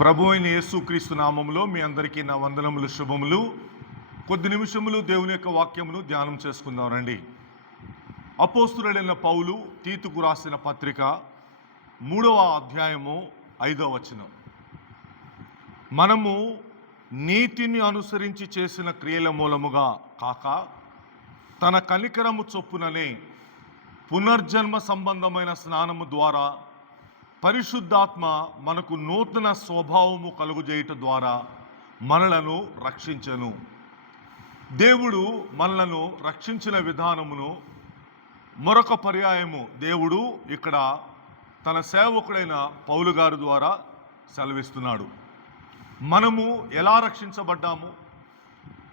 ప్రభు అయిన యేసుక్రీస్తు నామంలో మీ అందరికీ నా వందనములు శుభములు. కొద్ది నిమిషములు దేవుని యొక్క వాక్యమును ధ్యానం చేసుకుందాం రండి. అపోస్తుడైన పౌలు తీతుకు రాసిన పత్రిక మూడవ అధ్యాయము ఐదవ వచనం. మనము నీతిని అనుసరించి చేసిన క్రియల మూలముగా కాక తన కనికరము చొప్పుననే పునర్జన్మ సంబంధమైన స్నానము ద్వారా పరిశుద్ధాత్మ మనకు నూతన స్వభావము కలుగుజేయట ద్వారా మనలను రక్షించను. దేవుడు మనలను రక్షించిన విధానమును మరొక పర్యాయము దేవుడు ఇక్కడ తన సేవకుడైన పౌలు గారి ద్వారా సెలవిస్తున్నాడు. మనము ఎలా రక్షించబడ్డాము?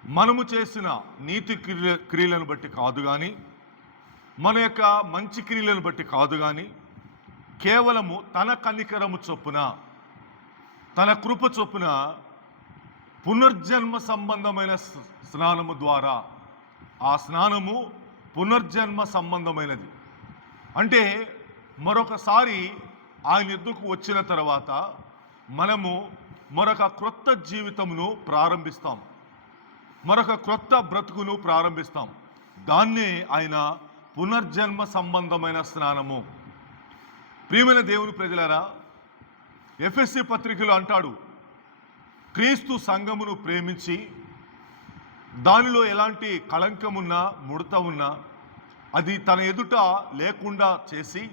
మనము చేసిన నీతి క్రియ క్రియలను బట్టి కాదు కానీ మన యొక్క మంచి క్రియలను బట్టి కాదు కానీ కేవలము తన కనికరము చొప్పున తన కృప చొప్పున పునర్జన్మ సంబంధమైన స్- స్నానము ద్వారా ఆ స్నానము పునర్జన్మ సంబంధమైనది. అంటే మరొకసారి ఆయన ఎద్దుకు వచ్చిన తర్వాత మనము మరొక క్రొత్త జీవితమును ప్రారంభిస్తాం. మరొక క్రొత్త బ్రతుకును ప్రారంభిస్తాం. దాన్నే ఆయన పునర్జన్మ సంబంధమైన స్నానము. ప్రియమైన దేవుని ప్రజలారా ఎఫ్ఎస్సి పత్రికలు అంటాడు క్రీస్తు సంఘమును ప్రేమించి దానిలో ఎలాంటి కళంకమున్నా ముడత ఉన్నా అది తన ఎదుట లేకుండా చేసి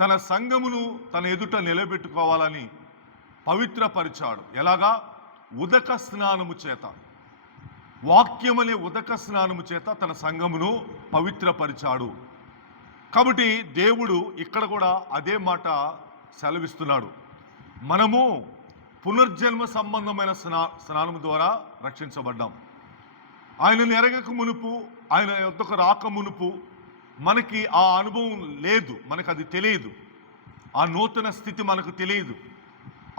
తన సంఘమును తన ఎదుట నిలబెట్టుకోవాలని పవిత్రపరిచాడు. ఎలాగా? ఉదక స్నానము చేత. వాక్యమనే ఉదక స్నానము చేత తన సంఘమును పవిత్రపరిచాడు. కాబట్టి దేవుడు ఇక్కడ కూడా అదే మాట సెలవిస్తున్నాడు. మనము పునర్జన్మ సంబంధమైన స్నా స్నానం ద్వారా రక్షించబడ్డాం. ఆయనను ఎరగక మునుపు ఆయన యొక్కకు రాక మునుపు మనకి ఆ అనుభవం లేదు మనకు అది తెలియదు. ఆ నూతన స్థితి మనకు తెలియదు.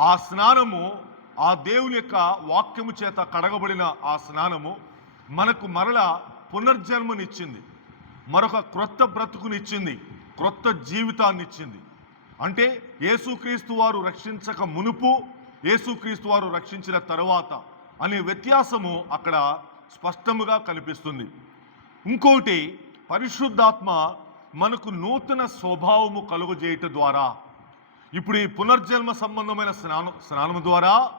ఆ స్నానము ఆ దేవుని యొక్క వాక్యము చేత కడగబడిన ఆ స్నానము మనకు మరల పునర్జన్మనిచ్చింది. మరొక క్రొత్త బ్రతుకునిచ్చింది క్రొత్త జీవితాన్ని ఇచ్చింది అంటే యేసుక్రీస్తు వారు రక్షించక మునుపు యేసుక్రీస్తు వారు రక్షించిన తరువాత అనే వ్యత్యాసము అక్కడ స్పష్టముగా కనిపిస్తుంది. ఇంకోటి పరిశుద్ధాత్మ మనకు నూతన స్వభావము కలుగజేయట ద్వారా ఇప్పుడు ఈ పునర్జన్మ సంబంధమైన స్నానం స్నానం ద్వారా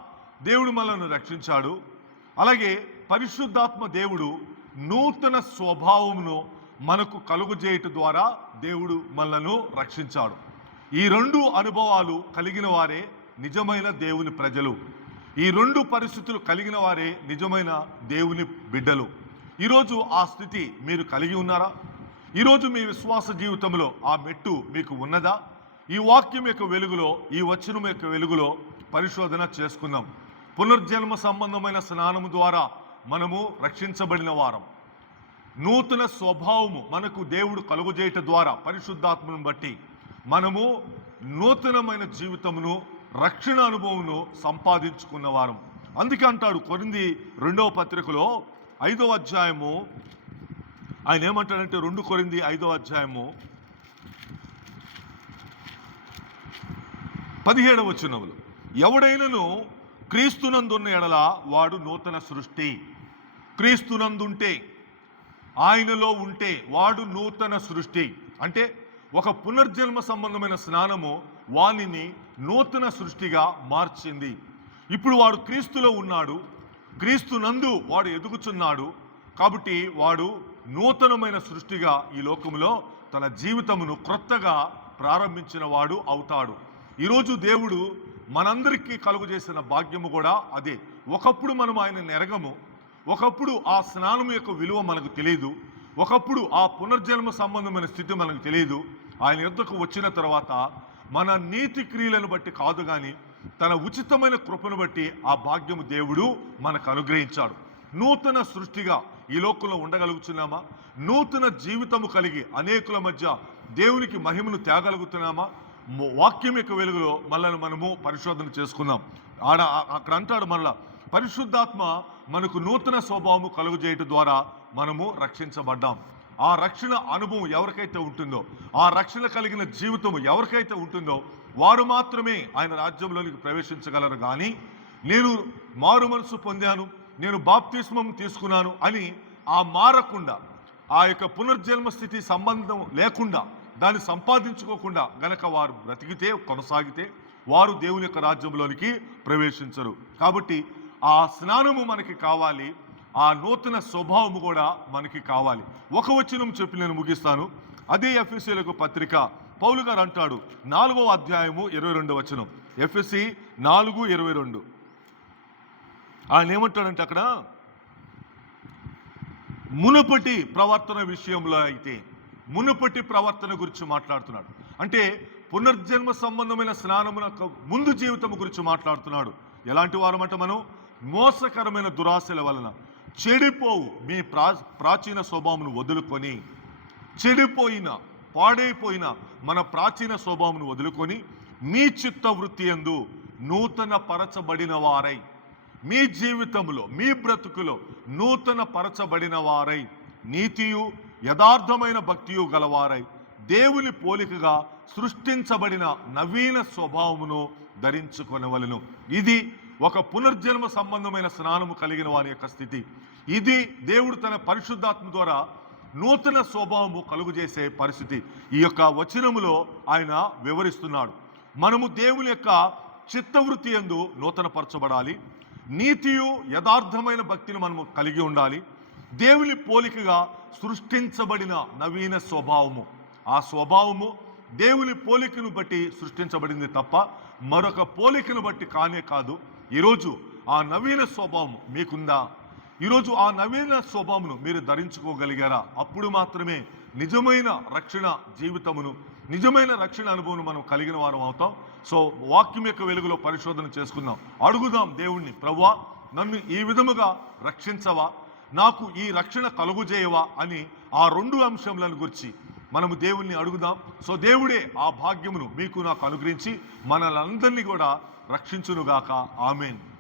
దేవుడు మనల్ని రక్షించాడు. అలాగే పరిశుద్ధాత్మ దేవుడు నూతన స్వభావమును మనకు కలుగజేయట ద్వారా దేవుడు మనలను రక్షించాడు. ఈ రెండు అనుభవాలు కలిగిన వారే నిజమైన దేవుని ప్రజలు. ఈ రెండు పరిస్థితులు కలిగిన వారే నిజమైన దేవుని బిడ్డలు. ఈరోజు ఆ స్థితి మీరు కలిగి ఉన్నారా? ఈరోజు మీ విశ్వాస జీవితంలో ఆ మెట్టు మీకు ఉన్నదా? ఈ వాక్యం యొక్క వెలుగులో ఈ వచనం యొక్క వెలుగులో పరిశోధన చేసుకుందాం. పునర్జన్మ సంబంధమైన స్నానము ద్వారా మనము రక్షించబడిన వారం. నూతన స్వభావము మనకు దేవుడు కలుగజేయట ద్వారా పరిశుద్ధాత్మను బట్టి మనము నూతనమైన జీవితమును రక్షణ అనుభవమును సంపాదించుకున్న వారం. అందుకే అంటాడు కొరింది రెండవ పత్రికలో ఐదవ అధ్యాయము. ఆయన ఏమంటాడంటే రెండు కొరింది ఐదవ అధ్యాయము పదిహేడవ వచనములు. ఎవడైనను క్రీస్తునందున్న ఎడల వాడు నూతన సృష్టి. క్రీస్తునందుంటే ఆయనలో ఉంటే వాడు నూతన సృష్టి. అంటే ఒక పునర్జన్మ సంబంధమైన స్నానము వానిని నూతన సృష్టిగా మార్చింది. ఇప్పుడు వాడు క్రీస్తులో ఉన్నాడు. క్రీస్తు నందు వాడు ఎదుగుచున్నాడు. కాబట్టి వాడు నూతనమైన సృష్టిగా ఈ లోకములో తన జీవితమును క్రొత్తగా ప్రారంభించిన వాడు అవుతాడు. ఈరోజు దేవుడు మనందరికీ కలుగు చేసిన భాగ్యము కూడా అదే. ఒకప్పుడు మనం ఆయన నెరగము ఒకప్పుడు ఆ స్నానం యొక్క విలువ మనకు తెలియదు ఒకప్పుడు ఆ పునర్జన్మ సంబంధమైన స్థితి మనకు తెలియదు ఆయన యుద్ధకు వచ్చిన తర్వాత మన నీతి క్రియలను బట్టి కాదు కానీ తన ఉచితమైన కృపను బట్టి ఆ భాగ్యము దేవుడు మనకు అనుగ్రహించాడు. నూతన సృష్టిగా ఈ లోకంలో ఉండగలుగుతున్నామా? నూతన జీవితము కలిగి అనేకుల మధ్య దేవునికి మహిమను తేగలుగుతున్నామా? వాక్యం యొక్క వెలుగులో మళ్ళీ మనము పరిశోధన చేసుకుందాం. ఆడ అక్కడ అంటాడు మళ్ళా పరిశుద్ధాత్మ మనకు నూతన స్వభావము కలుగజేయటం ద్వారా మనము రక్షించబడ్డాం. ఆ రక్షణ అనుభవం ఎవరికైతే ఉంటుందో ఆ రక్షణ కలిగిన జీవితం ఎవరికైతే ఉంటుందో వారు మాత్రమే ఆయన రాజ్యంలోనికి ప్రవేశించగలరు. కానీ నేను మారు మనసు పొందాను నేను బాప్తిస్మం తీసుకున్నాను అని ఆ మారకుండా ఆ యొక్క పునర్జన్మ స్థితి సంబంధం లేకుండా దాన్ని సంపాదించుకోకుండా గనక వారు బ్రతికితే కొనసాగితే వారు దేవుని యొక్క రాజ్యంలోనికి ప్రవేశించరు. కాబట్టి ఆ స్నానము మనకి కావాలి ఆ నూతన స్వభావము కూడా మనకి కావాలి. ఒక వచనం చెప్పి నేను ముగిస్తాను. అదే ఎఫ్ఎస్సీలకు పత్రిక పౌలు గారు అంటాడు నాలుగో అధ్యాయము ఇరవై రెండు వచనం. ఎఫ్ఎస్సి నాలుగు ఇరవై రెండు. ఆయన ఏమంటాడంటే అక్కడ మునుపటి ప్రవర్తన విషయంలో అయితే మునుపటి ప్రవర్తన గురించి మాట్లాడుతున్నాడు. అంటే పునర్జన్మ సంబంధమైన స్నానమున ముందు జీవితం గురించి మాట్లాడుతున్నాడు. ఎలాంటి వారమంట మనం? మోసకరమైన దురాశల వలన చెడిపోవు మీ ప్రా ప్రాచీన స్వభావమును వదులుకొని చెడిపోయిన పాడైపోయిన మన ప్రాచీన స్వభావమును వదులుకొని మీ చిత్తవృత్తి ఎందు నూతన పరచబడిన వారై. మీ జీవితంలో మీ బ్రతుకులో నూతన పరచబడిన వారై నీతియు యథార్థమైన భక్తియు గలవారై. దేవుని పోలికగా సృష్టించబడిన నవీన స్వభావమును ధరించుకొనవలను. ఇది ఒక పునర్జన్మ సంబంధమైన స్నానము కలిగిన వారి యొక్క స్థితి. ఇది దేవుడు తన పరిశుద్ధాత్మ ద్వారా నూతన స్వభావము కలుగు చేసే పరిస్థితి. ఈ యొక్క వచనములో ఆయన వివరిస్తున్నాడు. మనము దేవుని యొక్క చిత్తవృత్తి ఎందు నూతనపరచబడాలి. నీతియు యథార్థమైన భక్తిని మనము కలిగి ఉండాలి. దేవుని పోలికగా సృష్టించబడిన నవీన స్వభావము. ఆ స్వభావము దేవుని పోలికను బట్టి సృష్టించబడింది తప్ప మరొక పోలికను బట్టి కానే కాదు. ఈరోజు ఆ నవీన స్వభావం మీకుందా? ఈరోజు ఆ నవీన స్వభావమును మీరు ధరించుకోగలిగారా? అప్పుడు మాత్రమే నిజమైన రక్షణ జీవితమును నిజమైన రక్షణ అనుభవం మనం కలిగిన వారం అవుతాం. సో వాక్యం యొక్క వెలుగులో పరిశోధన చేసుకుందాం. అడుగుదాం దేవుణ్ణి ప్రవ్వా నన్ను ఈ విధముగా రక్షించవా? నాకు ఈ రక్షణ కలుగుజేయవా? అని ఆ రెండు అంశములను గురించి మనము దేవుణ్ణి అడుగుదాం. సో దేవుడే ఆ భాగ్యమును మీకు నాకు అనుగ్రహించి మనలందరినీ కూడా రక్షించునుగాక. ఆమెన్.